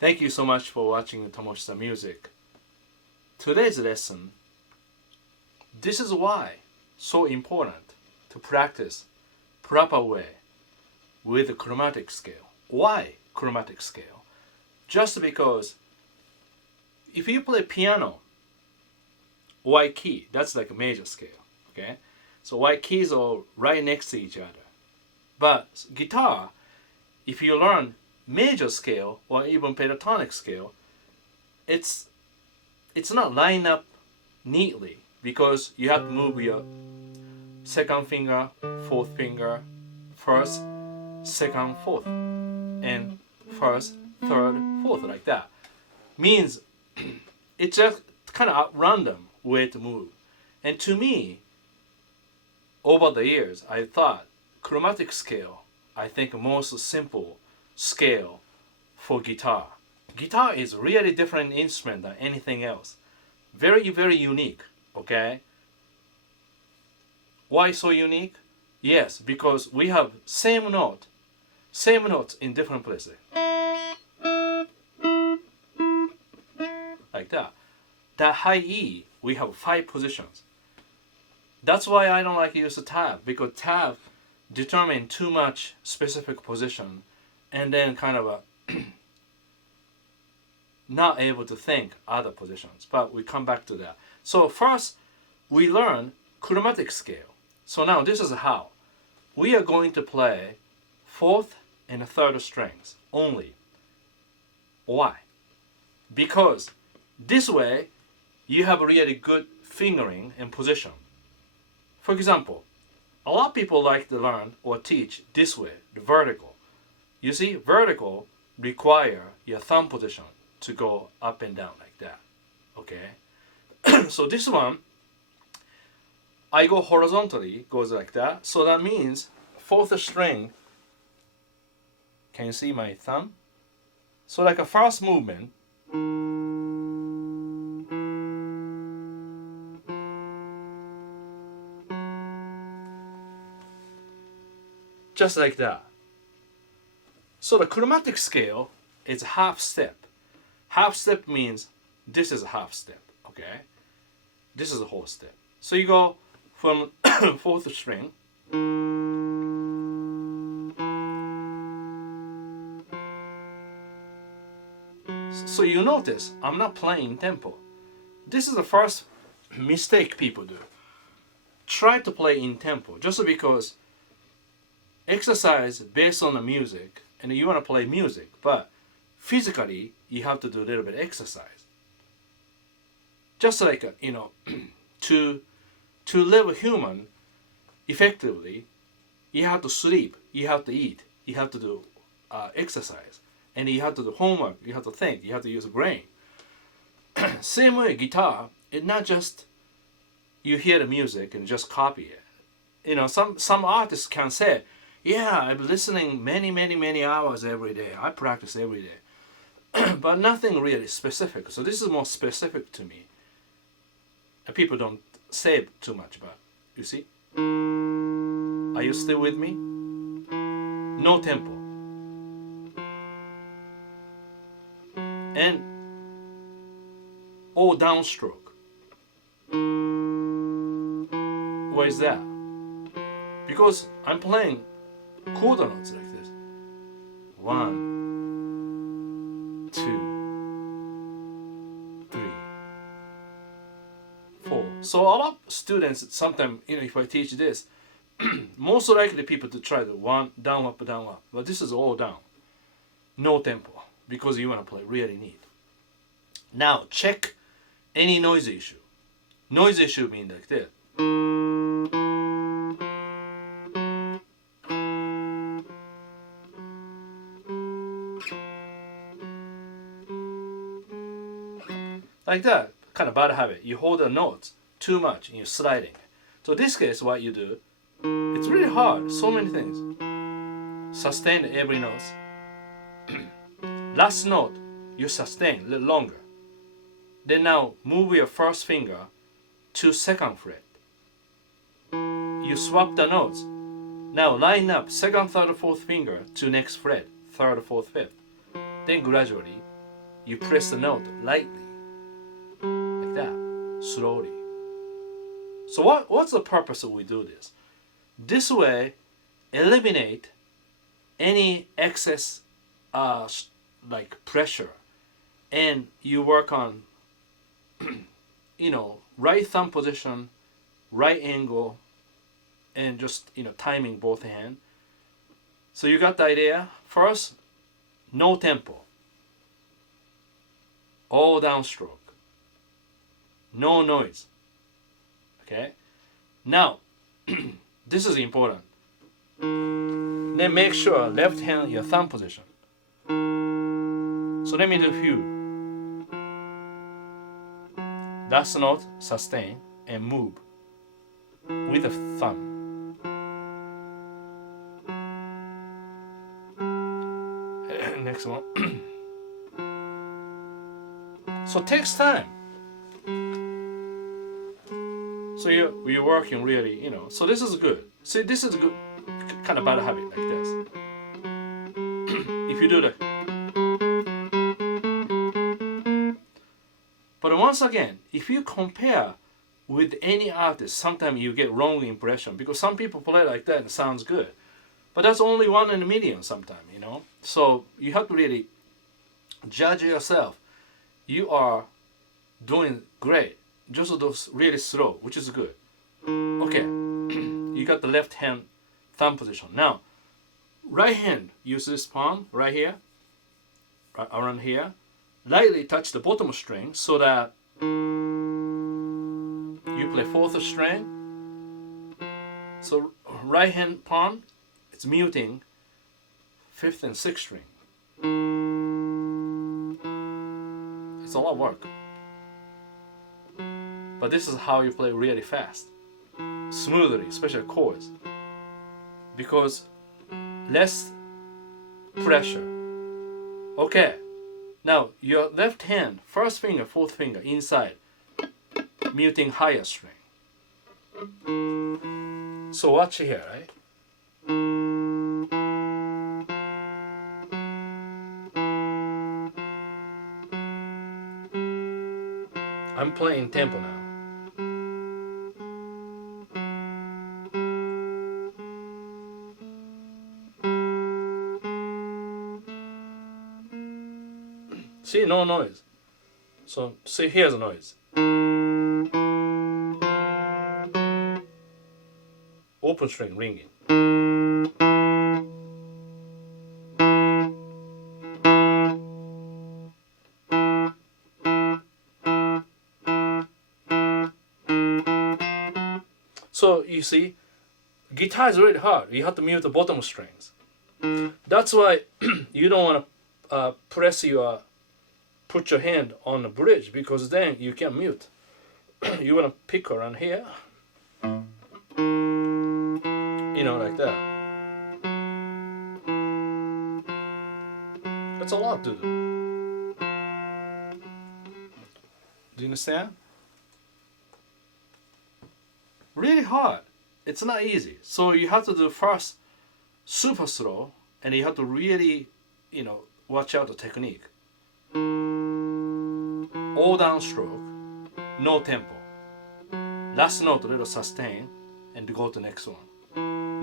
Thank you so much for watching Tomo Music. Today's lesson, this is why so important to practice proper way with the chromatic scale. Why chromatic scale? Just because if you play piano, white key, that's like a major scale, okay? So white keys are right next to each other. But guitar, if you learn major scale or even pentatonic scale, it's not lined up neatly because you have to move your second finger, fourth finger, first, second, fourth, and first, third, fourth, like that. Means it's just kind of random way to move. And to me, over the years, I thought chromatic scale, I think most simple scale for guitar. Guitar is really different instrument than anything else. Very, very unique, okay? Why so unique? Yes, because we have same notes in different places. Like that. That high E, we have 5 positions. That's why I don't like to use a tab, because tab determine too much specific position and then kind of not able to think other positions. But we come back to that. So first, we learn chromatic scale. So now this is how. We are going to play 4th and 3rd strings only. Why? Because this way, you have really good fingering and position. For example, a lot of people like to learn or teach this way, the vertical. You see, vertical require your thumb position to go up and down like that. Okay? So this one, I go horizontally, goes like that. So that means 4th string, can you see my thumb? So like a first movement, just like that. So the chromatic scale is a half step. Half step means this is a half step, okay? This is a whole step. So you go from 4th string, so you notice I'm not playing tempo. This is the first mistake people do. Try to play in tempo just because exercise based on the music and you want to play music, but physically you have to do a little bit of exercise. Just like to live human effectively, you have to sleep, you have to eat, you have to do exercise, and you have to do homework, you have to think, you have to use the brain. Same way guitar, it's not just you hear the music and just copy it. Some artists can say, yeah, I'm listening many hours every day. I practice every day. But nothing really specific. So this is more specific to me. And people don't say too much about it. You see? Are you still with me? No tempo. And all downstroke. Why is that? Because I'm playing chord notes like this. 1, 2, 3, 4. So a lot of students sometimes, if I teach this, most likely people to try the 1 down up down up. But this is all down. No tempo. Because you want to play really neat. Now check any noise issue. Noise issue means like this. Like that, kind of bad habit. You hold the notes too much and you're sliding. So in this case, what you do, it's really hard. So many things. Sustain every note. Last note, you sustain a little longer. Then now move your first finger to 2nd fret. You swap the notes. Now line up 2nd, 3rd, 4th finger to next fret, 3rd, 4th, 5th. Then gradually you press the note lightly, like that, slowly. So what's the purpose that we do this? This way, eliminate any excess like pressure, and you work on right thumb position, right angle, and just timing both hand. So you got the idea. First, no tempo, all downstroke, no noise. Okay, now this is important. Then make sure left hand your thumb position. So let me do a few. Last note, sustain, and move with the thumb. Next one. So it takes time. So you're working really, So this is good. See, this is a good kind of bad habit like this. If you do that. But once again, if you compare with any artist, sometimes you get wrong impression because some people play like that and it sounds good. But that's only 1 in a million sometimes, So you have to really judge yourself. You are doing great. Just those really slow, which is good. Okay, you got the left hand thumb position. Now, right hand, use this palm right here, right around here. Lightly touch the bottom string so that you play 4th string. So right hand palm, it's muting 5th and 6th string. It's a lot of work. But this is how you play really fast, smoothly, especially chords. Because less pressure. Okay. Now, your left hand, 1st finger, 4th finger, inside, muting higher string. So watch here, right? I'm playing tempo now. See, no noise. So, see, here's the noise. Open string ringing. So, you see, guitar is really hard. You have to mute the bottom strings. That's why you don't want to put your hand on the bridge, because then you can mute. You want to pick around here, like that. That's a lot to do. Do you understand? Really hard. It's not easy. So you have to do first super slow, and you have to really, watch out the technique. All downstroke, no tempo. Last note, a little sustain, and go to the next one.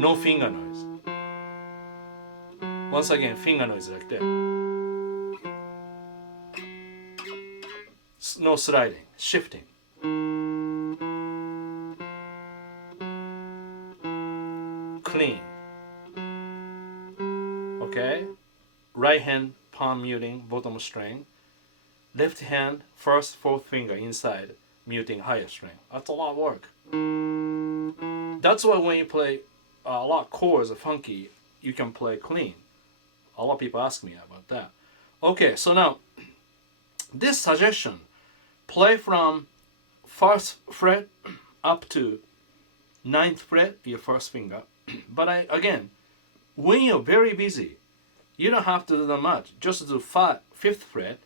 No finger noise. Once again, finger noise like that. No sliding, shifting. Clean. Okay? Right hand, palm muting, bottom string. Left hand, 1st, 4th finger inside, muting higher string. That's a lot of work. That's why when you play a lot of chords, funky, you can play clean. A lot of people ask me about that. Okay, so now, this suggestion, play from 1st fret up to 9th fret, your 1st finger. But again, when you're very busy, you don't have to do that much. Just do 5th fret,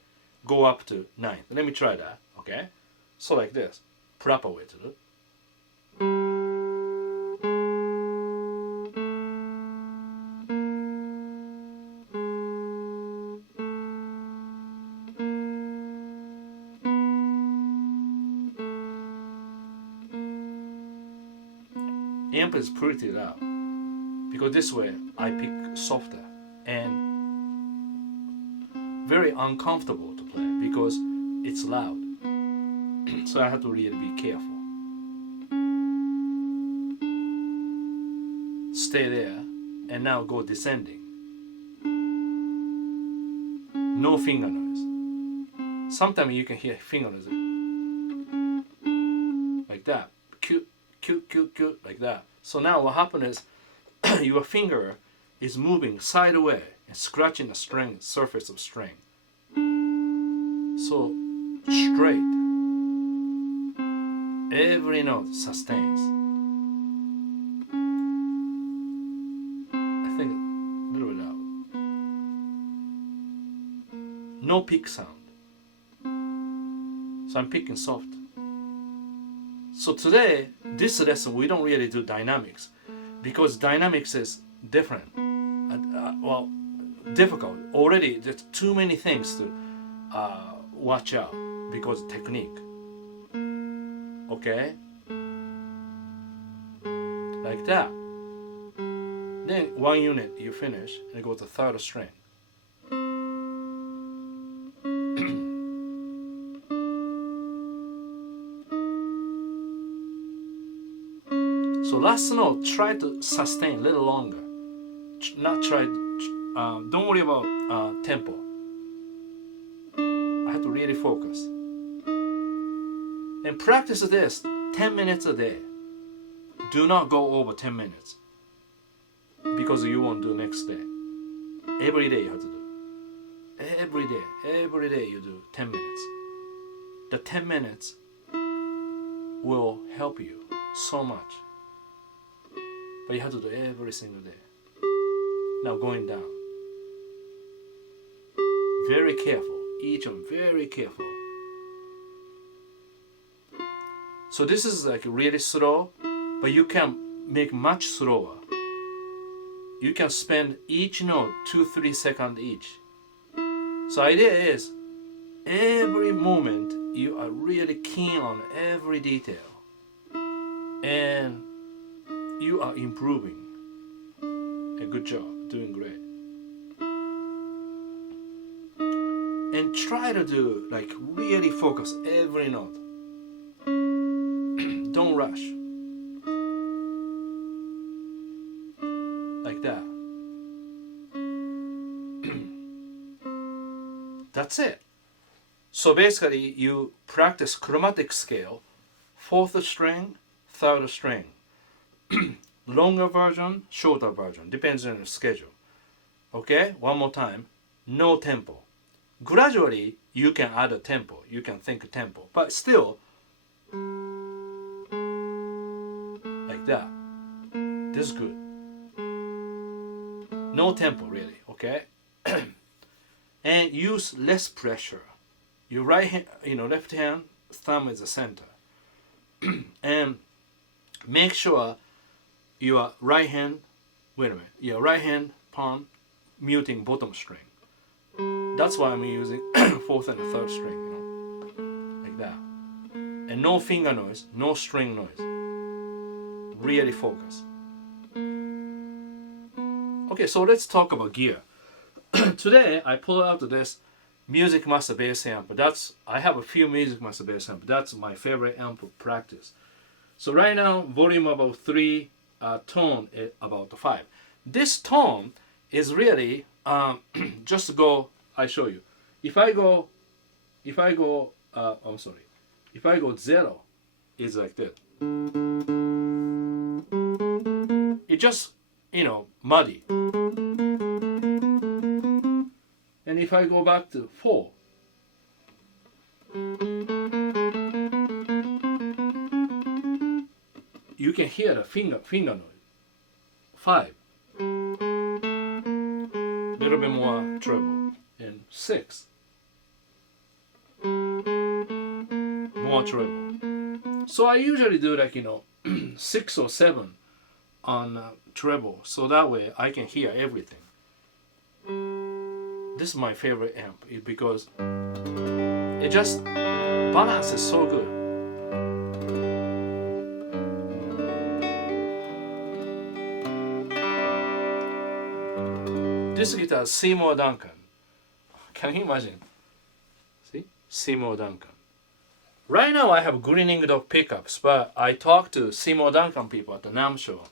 go up to 9th. Let me try that, okay? So like this, proper way to do. amp is pretty loud because this way I pick softer and very uncomfortable to play because it's loud. So I have to really be careful. Stay there and now go descending. No finger noise. Sometimes you can hear finger noise like that. Cute, cute, cute, cute, like that. So now what happens is your finger is moving sideways and scratching the string, surface of string. So straight. Every note sustains. I think a little bit loud. No pick sound. So I'm picking soft. So today, this lesson, we don't really do dynamics because dynamics is different. Well, difficult. Already, there's too many things to watch out because technique. Okay? Like that. Then one unit you finish and go to third string. So last note, try to sustain a little longer. Not try. Don't worry about tempo. I have to really focus. And practice this 10 minutes a day. Do not go over 10 minutes because you won't do next day. Every day you have to do. Every day you do 10 minutes. The 10 minutes will help you so much. But you have to do every single day. Now going down. Very careful. Each one very careful. So this is like really slow, but you can make much slower. You can spend each note 2-3 seconds each. So idea is every moment you are really keen on every detail. And you are improving. A good job, doing great. And try to do like really focus every note. Don't rush. Like that. That's it. So basically you practice chromatic scale, 4th string, 3rd string. Longer version, shorter version, depends on your schedule. Okay, one more time. No tempo. Gradually, you can add a tempo. You can think tempo, but still, like that. This is good. No tempo, really. Okay, and use less pressure. Your right hand, left hand, thumb is the center, and make sure your right hand, your right hand palm muting bottom string. That's why I'm using 4th and 3rd string, like that. And no finger noise, no string noise. Really focus. Okay, so let's talk about gear. Today I pulled out this Musicmaster bass amp. I have a few Musicmaster bass amp. That's my favorite amp for practice. So right now, volume about 3, tone about 5. This tone is really just go. I show you. If I go 0, it's like this. It just muddy. And if I go back to 4, you can hear the finger noise. 5, little bit more treble, and 6, more treble. So I usually do like 6 or 7 on treble, so that way I can hear everything. This is my favorite amp because it just balance is so good. This guitar is Seymour Duncan. Can you imagine? See? Seymour Duncan. Right now I have grinning dog pickups, but I talked to Seymour Duncan people at the NAMM show.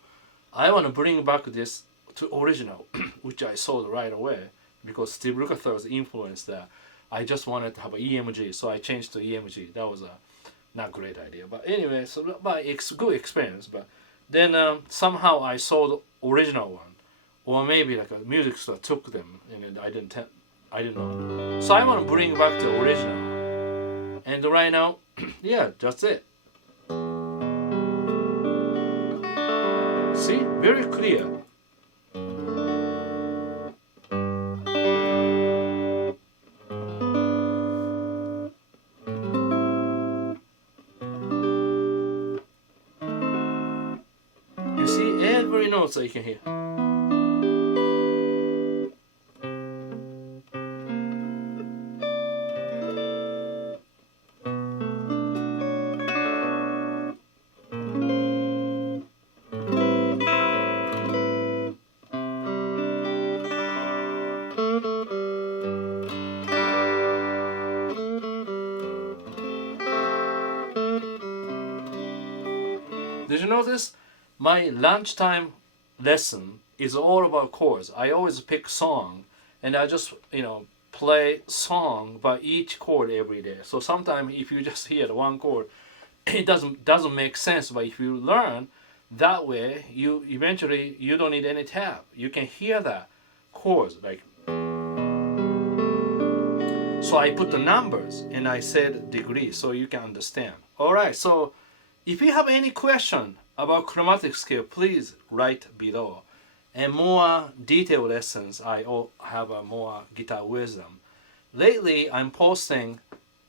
I want to bring back this to original, which I sold right away because Steve Lukather's influence there. I just wanted to have an EMG, so I changed to EMG. That was a not great idea, but anyway, so but it's good experience. But then somehow I sold original one, or maybe like a music store took them, and I didn't know. So I want to bring back the original, and right now, yeah, that's it. See, very clear. You see every note that you can hear. Did you notice? My lunchtime lesson is all about chords. I always pick song, and I just play song by each chord every day. So sometimes if you just hear the one chord, it doesn't make sense. But if you learn that way, you eventually you don't need any tab. You can hear the chords like. So I put the numbers and I said degree so you can understand. All right. So if you have any question about chromatic scale, please write below. And more detailed lessons, I have a more guitar wisdom. Lately, I'm posting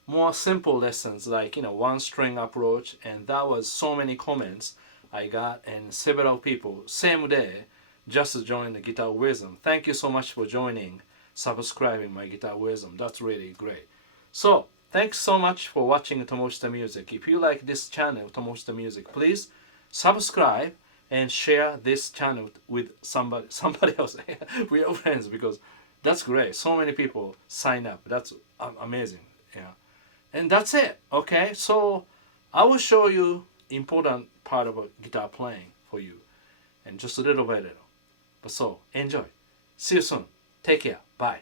more simple lessons like one string approach, and that was so many comments I got, and several people same day just joined the guitar wisdom. Thank you so much for joining, subscribing my guitar wisdom. That's really great. So thanks so much for watching Tomoshita Music. If you like this channel, Tomoshita Music, please subscribe and share this channel with somebody else, with your friends, because that's great. So many people sign up. That's amazing. Yeah, and that's it. Okay, so I will show you important part about guitar playing for you, and just a little by little. But so enjoy. See you soon. Take care. Bye.